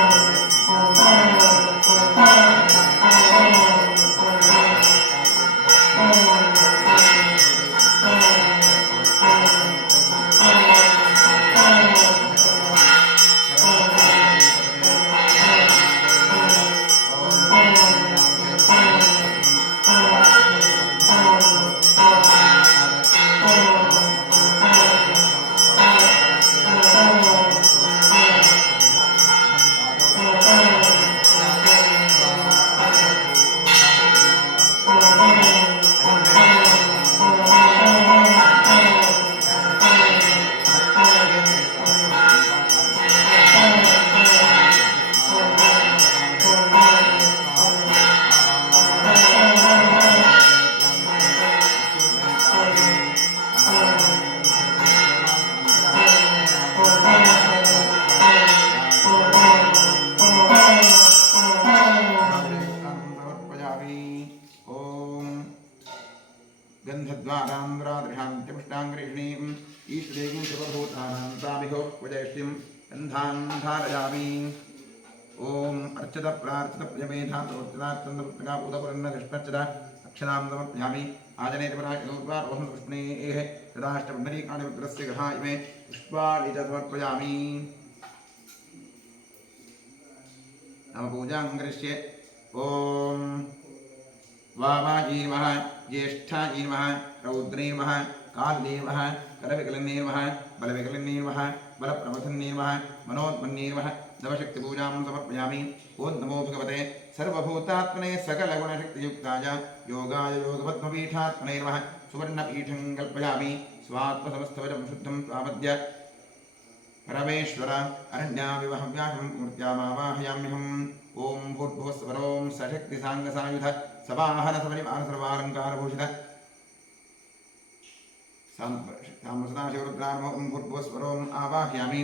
प्रजापि ओम गन्धद्वारान्द्रादृशान्त्यपुष्टाङ्गृष्णीम् ईश्वरीं सर्वभूतानां ताभिः पूजयिष्यं गन्धान् धारयामि ओम अर्चित प्रार्चित प्रजमेधा सर्वोच्चदार्चन्दपुत्रका उदपुरन्नधिष्ठच्चद अक्षरां समर्पयामि आजनेतपराजनोद्वार वहं पुष्पणेः तदाष्टपुण्डरीकाणिरुद्रस्य ग्रहा इमे पुष्पाणि च समर्पयामि नाम पूजां करिष्ये ओम वामाजी नमः ज्येष्ठाजी नमः रौद्रे नमः काल्ये नमः करविकलन्ये नमः बलविकलन्ये नमः बलप्रमथन्ये नमः मनोन्मन्ये नमः नवशक्तिपूजां समर्पयामि ओं नमो भगवते सर्वभूतात्मने सकलगुणशक्तियुक्ताय योगाय योगपद्मपीठात्मने नमः सुवर्णपीठं कल्पयामि स्वात्मसमस्तवजं शुद्धं स्वामद्य परमेश्वर अरण्याविवहव्याहं मूर्त्यामावाहयाम्यहम् ओं भूर्भुवस्वरों सशक्तिसाङ्गसायुध सवाहन सपरिवार सर्वालङ्कारभूषित सामसदाशिवरुद्रार्मं भूर्भुवस्वरोम् आवाहयामि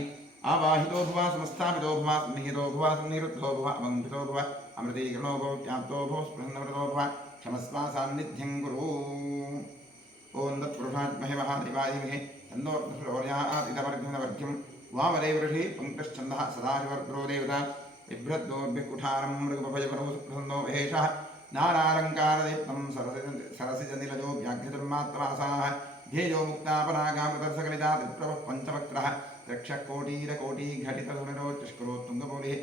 आवाहितो भुवा समस्थापितो भुवा सन्निहितो भुवा सन्निरुद्धो भुवा अवङ्कितो भुवा अमृतीकरणो भव व्याप्तो भव स्पृहन्नमृतो भव क्षमस्वा सान्निध्यं कुरु ओं तत्पुरुषात्महे महादेवादिमहे तन्नो प्रचोदयादितवर्घ्यं वामदेवऋषि पङ्कश्चन्दः सदाशिवर्द्रो देवता बिभ्रद्दोर्भिकुठारं मृगपभयवरो सुप्रसन्नो महेशः नानालङ्कारदीप्तं सरसिजनिलजो व्याघ्रधर्मात्मासाः ध्येयो मुक्तापरागामृतर्सकलिता त्रिप्रभः पञ्चवक्त्रः रक्षकोटीरकोटिघटितधुनिरोच्चष्करो तुङ्गपोलिः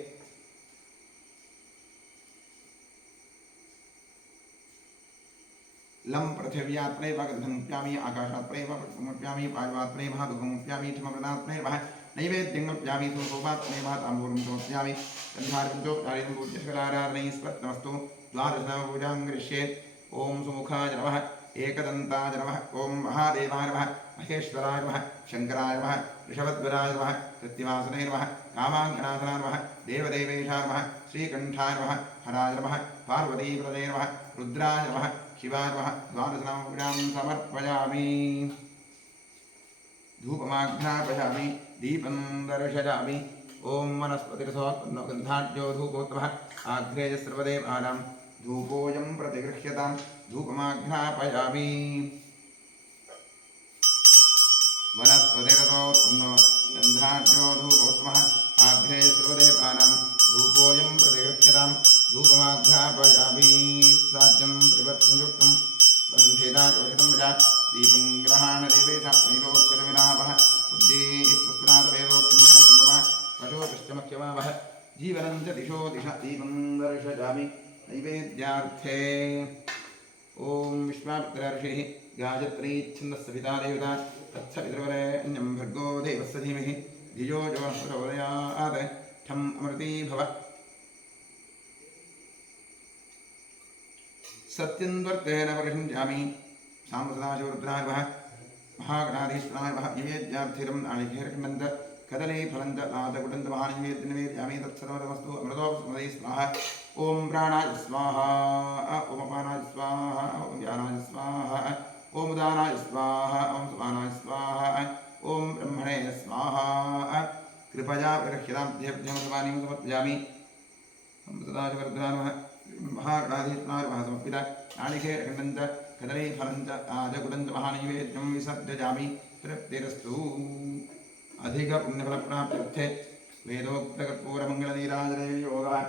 लं पृथिव्यात्मैव गन्धमुप्यामि आकाशात्मैव पुष्पमुप्यामि वायुवात्मैव दुःखमुप्यामि क्षमप्रदात्मैव नैवेद्यङ्गप्यामि सोपात्मैव ताम्बूलं समप्यामि गन्धार्पञ्चोपचारिणं पूज्यशकलाराधनैः स्मर्तमस्तु द्वादशपूजां करिष्ये ओं सुमुखाय नमः एकदन्ताय नमः ओं महादेवाय नमः महेश्वराय नमः शङ्कराय नमः ऋषभध्वराय नमः कृत्तिवासने नमः कामाङ्गनाथनाय नमः देवदेवेशाय नमः श्रीकण्ठाय नमः हराय नमः पार्वतीपदये नमः रुद्राय नमः शिवाय नमः द्वादशनामपूजां समर्पयामि धूपमाघ्रापयामि दीपं दर्शयामि ओं वनस्पतिरसोत्पन्नो गन्धाढ्यो धूपोत्तमः आघ्रेय सर्वदेवानां धूपोऽयं प्रतिगृह्यतां धूपमाघ्रापयामि वनस्पतिरसोत्पन्नो गन्धाढ्यो धूपोत्तमः आघ्रेय सर्वदेवानां धूपोऽयं प्रतिगृह्यतां धूपमाघ्रापयामि साज्यं त्रिवत्संयुक्तं बन्धेनाचोषितं वजा दीपं ग्रहाणदेवेशाप्निरोच्यतविनावः उद्दीप्तस्फुरातवेदोक्तिं पशोपश्चमख्यमावः जीवनं च दिशो दिश दीपं दर्शयामि नैवेद्यार्थे ओं विश्वामित्रऋषिः गायत्री छन्दस्सविता देवता तत्सवितुर्वरेण्यं भर्गो देवस्य धीमहि धियो यो नः प्रचोदयात् ठम् अमृती भव सत्यन्वर्तेन परिषञ्जामि साम्प्रदाशिवरुद्राय नमः महागणाधीश्वराय नमः निवेद्यार्थिरं नालिकेरखण्डं च कदलीफलं च नादकुटन्तमहानिवेद्यनिवेद्यामि तत्सर्वमस्तु अमृतोपस्मदे स्वाहा ॐ प्राणाय स्वाहा ॐ अपानाय स्वाहा ॐ व्यानाय स्वाहा ॐ उदानाय स्वाहा ॐ समानाय स्वाहा ॐ ब्रह्मणे स्वाहा कृपया विरक्ष्यतां देवभ्यं सर्वाणीं समर्पयामि सदाशिवरुद्राय नमः महागणाधीश्वराय नमः समर्पिता नालिकेरखण्डं च कदलीफलं च नादकुटन्तमहानिवेद्यं विसर्जयामि तृप्तिरस्तु अधिकपुण्यफलप्राप्त्यर्थे वेदोक्तकर्पूरमङ्गलनीराजनयोगः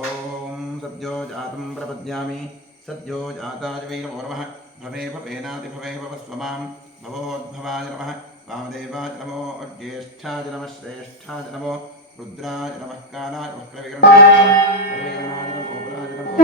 ॐ सद्यो जातं प्रपद्यामि सद्यो जाताय वै नमो नमः भवे भवेनातिभवे भवस्वमां भवोद्भवाय नमः वामदेवाय नमो ज्येष्ठाय नमः श्रेष्ठाय नमो रुद्राय नमः कालाय नमः क्रविकरणाय नमो अपराय नमो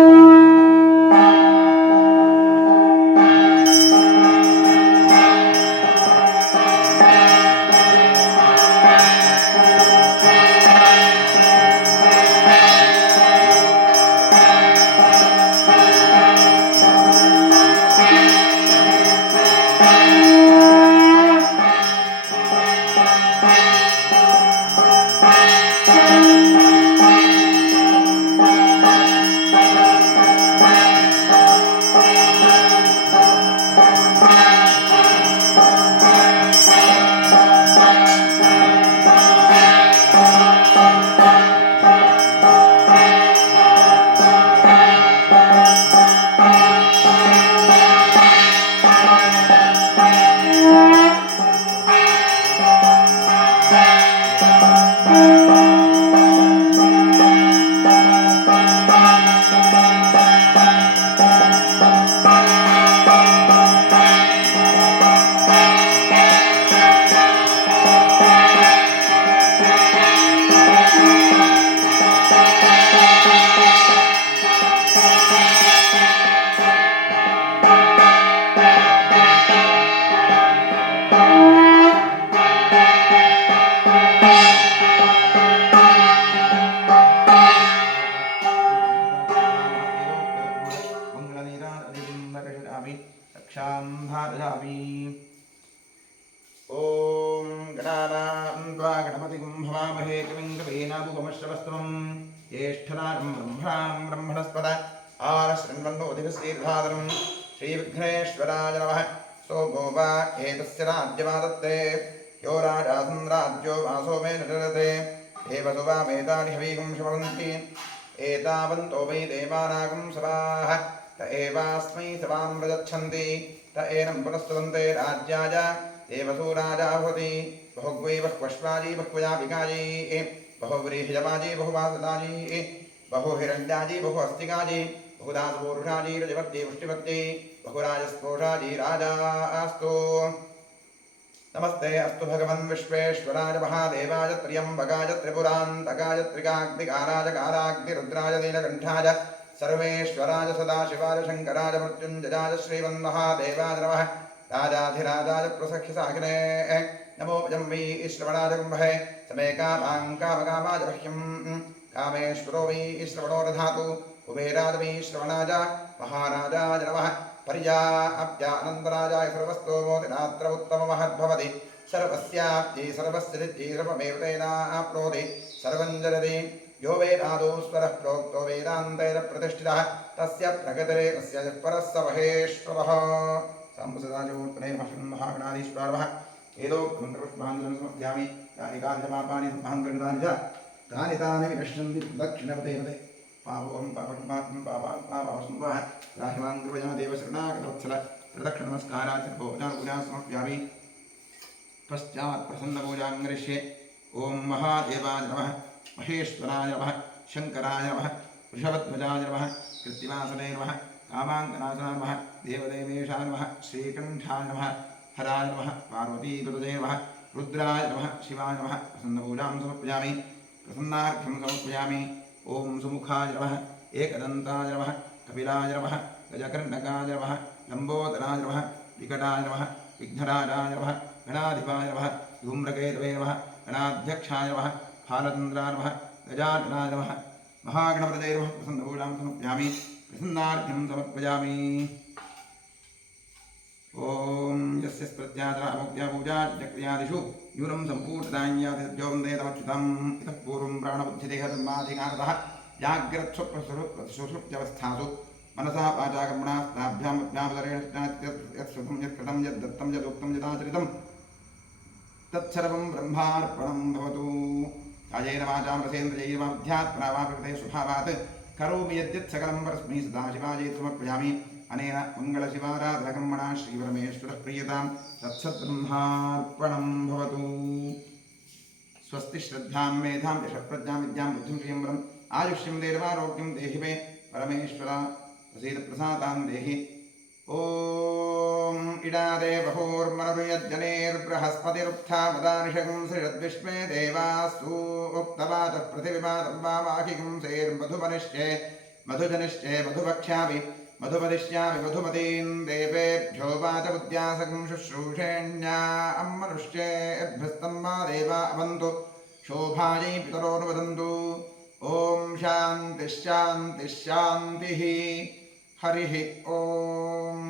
धारयामि रक्षां धारयामि ॐ गणानां त्वा गणपतिं भवामहे कविं कवीनामुपमश्रवस्तमं ज्येष्ठराजं ब्रह्मणां ब्रह्मणस्पद आनशृण्वन्नोऽधिकश्रीर्धातरं श्रीविघ्नेश्वराय नमः सोमो वा एतस्य राज्यमादत्ते यो राजासन् राज्यो वासो मे नरते देवसु वा वेदानि हवीगुं शमन्ति एतावन्तो वै देवानागं सभाः त एवास्मै सभां प्रयच्छन्ति त एनं पुनस्तदन्ते राज्याय देवसु राजा भवति बहुग्वै बहुपश्वाजी बहुयाविकाजी बहुव्रीहिजवाजी बहुवासदाजी बहुहिरण्याजी बहु अस्तिकाजी बहुदासपूरुषाजी रजवर्ती पुष्टिवर्ती बहुराजस्पोषाजी राजा अस्तु नमस्ते अस्तु भगवन् विश्वेश्वराय महादेवाय त्र्यम्बकाय त्रिपुरान्तकाय त्रिकाग्निकाराय कालाग्निरुद्राय नीलकण्ठाय सर्वेश्वराय सदाशिवाय शङ्कराय मृत्युञ्जयाय श्रीमन्महादेवाय नमः राजाधिराजाय प्रसख्यसाकिने नमो जम्बी श्रवणाय कुम्भे समे कामाङ्कामकामाय मह्यं कामेश्वरो वै श्रवणो दधातु कुबेराय वै श्रवणाय महाराजाय नमः पर्याप्त्यानन्दराजाय सर्वस्तोमोतिरात्र उत्तममहद्भवति सर्वस्याप्त्यै सर्वस्य सिद्धिः सर्वमेव तेनाप्नोति सर्वं जलति यो वेदादौ स्वरः प्रोक्तो वेदान्तेन प्रतिष्ठितः तस्य प्रगतिरे तस्य परः स महेश्वरः साम्बसदाजोत्तरे महागणाधीश्वरः एदो मन्त्रपुष्पाञ्जलिं समर्पयामि यानि कार्यपापानि महान्तर्गतानि च तानि तानि विनश्यन्ति दक्षिणपते पावं पापकमात्मं पापात्मावसुम्भः राहिमाङ्कृपया देवशरणागतवत्सल प्रदक्षिणनमस्कारात् समर्पयामि पश्चात् प्रसन्नपूजां करिष्ये ॐ महादेवाय नमः महेश्वराय नमः शङ्कराय नमः वृषभध्वजाय नमः कृत्तिवासने नमः कामाङ्कनाशाय नमः देवदेवेशाय नमः श्रीकण्ठाय नमः हराय नमः पार्वतीतुलजे नमः रुद्राय नमः शिवाय नमः प्रसन्नपूजां समर्पयामि प्रसन्नार्थं समर्पयामि ॐ सुमुखाय नमः एकदन्ताय नमः कपिलाय नमः गजकर्णकाय नमः लम्बोदराय नमः विकटाय नमः विघ्नराजाय नमः गणाधिपाय नमः धूम्रकेतवे नमः गणाध्यक्षाय नमः फालचन्द्राय नमः गजाननाय नमः महागणपतये नमः प्रसन्नपूजां समर्पयामि प्रसन्नार्थं समर्पयामि ॐ यस्य स्मृत्याचरामुक्त्यापूजा चक्रियादिषु न्यूनं सम्पूर्णताञ्यादिद्यो वन्दे तमच्युतम् इतः पूर्वं प्राणबुद्धिदेहधर्माधिकारतः जाग्रत्स्वप्नसुषुप्त्यवस्थासु मनसा वाचा कर्मणा स्ताभ्यामुद्भ्यामुदरेण यत्श्रुतं यत्कृतं यद्दत्तं यदुक्तं यदाचरितं तत्सर्वं ब्रह्मार्पणं भवतु कायेन वाचां रसेन्द्रियैर् वा बुद्ध्यात्मना वा प्रकृते स्वभावात् करोमि यद्यत् सकलं परस्मै सदाशिवायै समर्पयामि अनेन मङ्गलशिवाराधनकर्मणा श्रीपरमेश्वरः प्रीयतां तत्सद्ब्रह्मार्पणं भवतु स्वस्ति श्रद्धां मेधां यशःप्रज्ञां विद्यां बुद्धिं प्रियं आयुष्यं देवारोग्यं देहि मे परमेश्वर प्रसीद प्रसादां देहि ॐ इडादे बहूर्मनुर्यज्जनेर्बृहस्पतिरुत्था मदानिषगं सृजद्विश्वे देवास्तु उक्तवाचः पृथिवीमातं वामाहिकं सेर्मधुमनिश्चे मधुजनिश्चे मधुवक्ष्यामि मधुपदिश्यामि मधुमतीं देवेभ्यो वाचबुद्ध्यासकं शुश्रूषेण्या अम्मनुष्येभ्यस्तं वा देवा अवन्तु शोभायै पितरोनुवदन्तु ॐ शान्तिः शान्तिः शान्तिः हरिः ॐ